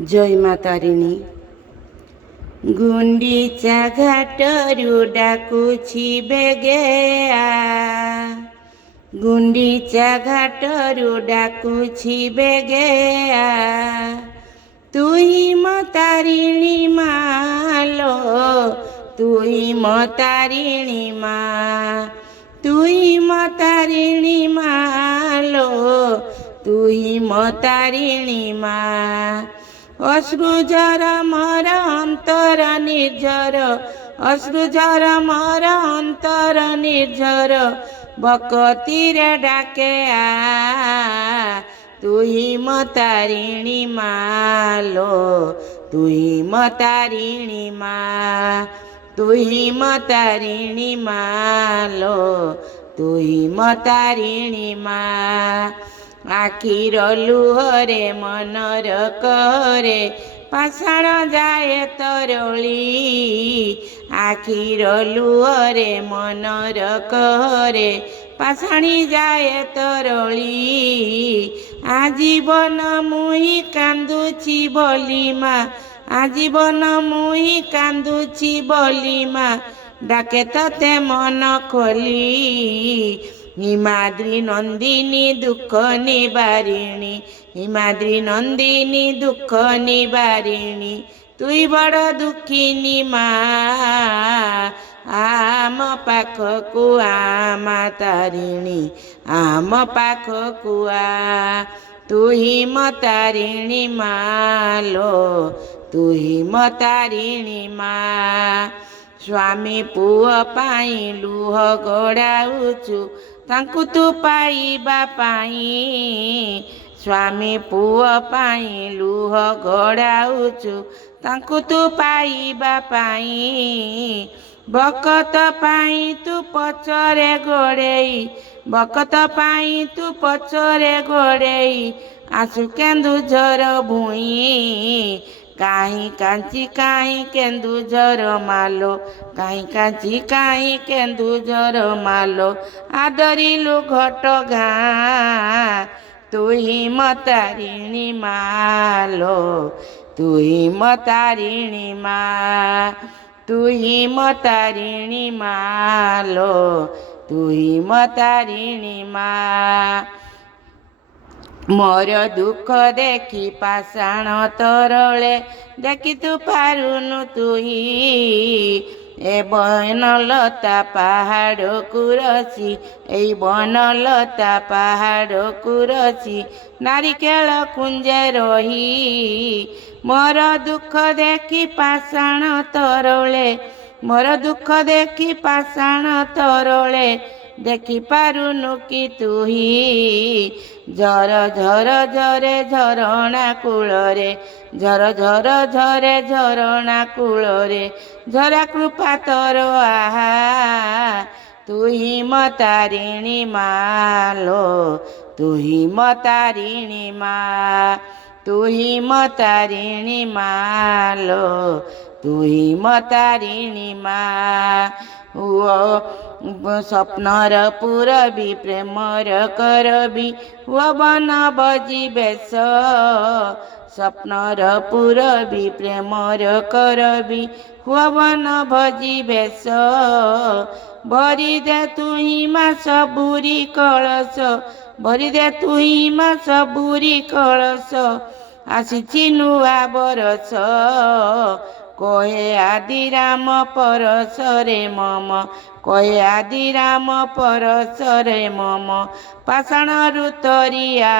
ଜୟ ମା ତାରିଣୀ। ଗୁଣ୍ଡିଚା ଘାଟରୁ ଡାକୁଛି ବେଗେଆ, ଗୁଣ୍ଡିଚା ଘାଟରୁ ଡାକୁଛି ବେଗେଆ, ତୁଇ ମୋ ତାରିଣୀ ମାଲୋ, ତୁଇ ମୋ ତାରିଣୀ ମା, ତୁଇ ମୋ ତାରିଣୀ ମାଲୋ, ତୁଇ ମୋ ତାରିଣୀ ମା। ଅଶ୍ରୁଝର ମୋର ଅନ୍ତର ନିର୍ଝର, ଅଶ୍ରୁଝର ମୋର ଅନ୍ତର ନିର୍ଝର, ବକତିରେ ଡାକେ ଆ, ତୁଇ ମୋ ତାରିଣୀ ମାଲୋ, ତୁଇ ମୋ ତାରିଣୀ ମା, ତୁଇ ମୋ ତାରିଣୀ ମାଲୋ, ତୁଇ ମୋ ତାରିଣୀ ମା। ଆଖିର ଲୁହରେ ମନର କରେ ପାଷାଣ ଯାଏ ତରଳି, ଆଖିର ଲୁହରେ ମନର କରେ ପାଷାଣି ଯାଏ ତରଳି, ଆଜୀବନ ମୁଇଁ କାନ୍ଦୁଛି ବୋଲି ମା, ଆଜୀବନ ମୁଇଁ କାନ୍ଦୁଛି ବୋଲି ମା, ଡାକେ ତତେ ମନ ଖୋଲି, ହିମାଦ୍ରି ନନ୍ଦିନୀ ଦୁଃଖ ନିବାରିଣୀ, ହିମାଦ୍ରି ନନ୍ଦିନୀ ଦୁଃଖ ନିବାରିଣୀ, ତୁଇ ବଡ଼ ଦୁଃଖିନୀ ମା, ଆମ ପାଖକୁ ଆ ମା ତାରିଣୀ, ଆମ ପାଖକୁ ଆ, ତୁଇ ମୋ ତାରିଣୀ ମାଲୋ, ତୁଇ ମୋ ତାରିଣୀ ମା। ସ୍ୱାମୀ ପୁଅ ପାଇଁ ଲୁହ ଗଡ଼ାଉଛୁ, ତାଙ୍କୁ ତୁ ପାଇବା ପାଇଁ, ସ୍ୱାମୀ ପୁଅ ପାଇଁ ଲୁହ ଗଡ଼ାଉଛୁ, ତାଙ୍କୁ ତୁ ପାଇବା ପାଇଁ, ବକତ ପାଇଁ ତୁ ପଛରେ ଗୋଡ଼େଇ, ବକତ ପାଇଁ ତୁ ପଛରେ ଗୋଡ଼େଇ, ଆସୁ କେନ୍ଦୁଝର ଭୁଇଁ, କାହିଁ କାଞ୍ଚି କାହିଁ କେନ୍ଦୁଝର ମାଲୋ, କାହିଁ କାଞ୍ଚି କାହିଁ କେନ୍ଦୁଝର ମାଲୋ, ଆଦରିଲୁ ଘଟଗାଁ, ତୁଇ ମୋ ତାରିଣୀ ମାଲୋ, ତୁଇ ମୋ ତାରିଣୀ ମା, ତୁଇ ମୋ ତାରିଣୀ ମାଲୋ, ତୁଇ ମୋ ତାରିଣୀ ମା। ମୋର ଦୁଃଖ ଦେଖି ପାଷାଣ ତରଳେ, ଦେଖି ତୁ ପାରୁନୁ ତୁହି, ଏ ବନଲତା ପାହାଡ଼କୁ ରଚି, ଏଇ ବନଲତା ପାହାଡ଼କୁ ରଚି, ନାରିକେଳ କୁଞ୍ଜେ ରହି, ମୋର ଦୁଃଖ ଦେଖି ପାଷାଣ ତରଳେ, ମୋର ଦୁଃଖ ଦେଖି ପାଷାଣ ତରଳେ, ଦେଖିପାରୁନୁ କି ତୁହି, ଝର ଝର ଝରେ ଝରଣା କୂଳରେ, ଝର ଝର ଝରେ ଝରଣା କୂଳରେ, ଝରା କୃପା ତୋର ଆହା, ତୁଇ ମୋ ତାରିଣୀ ମାଲୋ, ତୁଇ ମୋ ତାରିଣୀ ମା, ତୁଇ ମୋ ତାରିଣୀ ମାଲୋ, ତୁଇ ମୋ ତାରିଣୀ ମା। ସ୍ୱପ୍ନର ପୁରବି ପ୍ରେମର କରବି, ହୁଅ ବନ ବଜି ବେଶ, ସ୍ୱପ୍ନର ପୁରବି ପ୍ରେମର କରବି, ହୁଅ ବନ ଭଜି ବେଶ, ଭରିଦେ ତୁହି ମା ସବୁରି କଳସ, ଭରିଦେ ତୁହି ମା ସବୁରି କଳସ, ଆସିଛି ନୂଆ ବରଷ, କହେ ଆଦିରାମ ପରଶରେ ମମ, କହେ ଆଦିରାମ ପରଶରେ ମମ, ପାଷାଣରୁ ତରିଆ,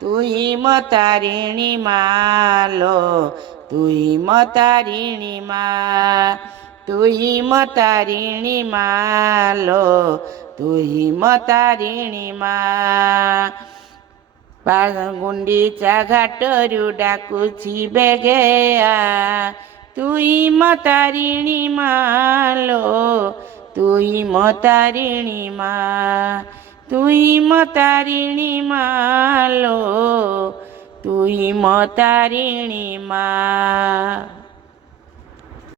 ତୁଇ ମୋ ତାରିଣୀ ମାଲୋ, ତୁଇ ମୋ ତାରିଣୀ ମା, ତୁଇ ମୋ ତାରିଣୀ ମାଲୋ, ତୁଇ ମୋ ତାରିଣୀ ମା। ଗୁଣ୍ଡିଚା ଘାଟରୁ ଡାକୁଛି ବେଗେଆ, ତୁଇ ମୋ ତାରିଣୀ ମାଲୋ, ତୁଇ ମୋ ତାରିଣୀ ମା, ତୁଇ ମୋ ତାରିଣୀ ମାଲୋ, ତୁଇ ମୋ ତାରିଣୀ ମା।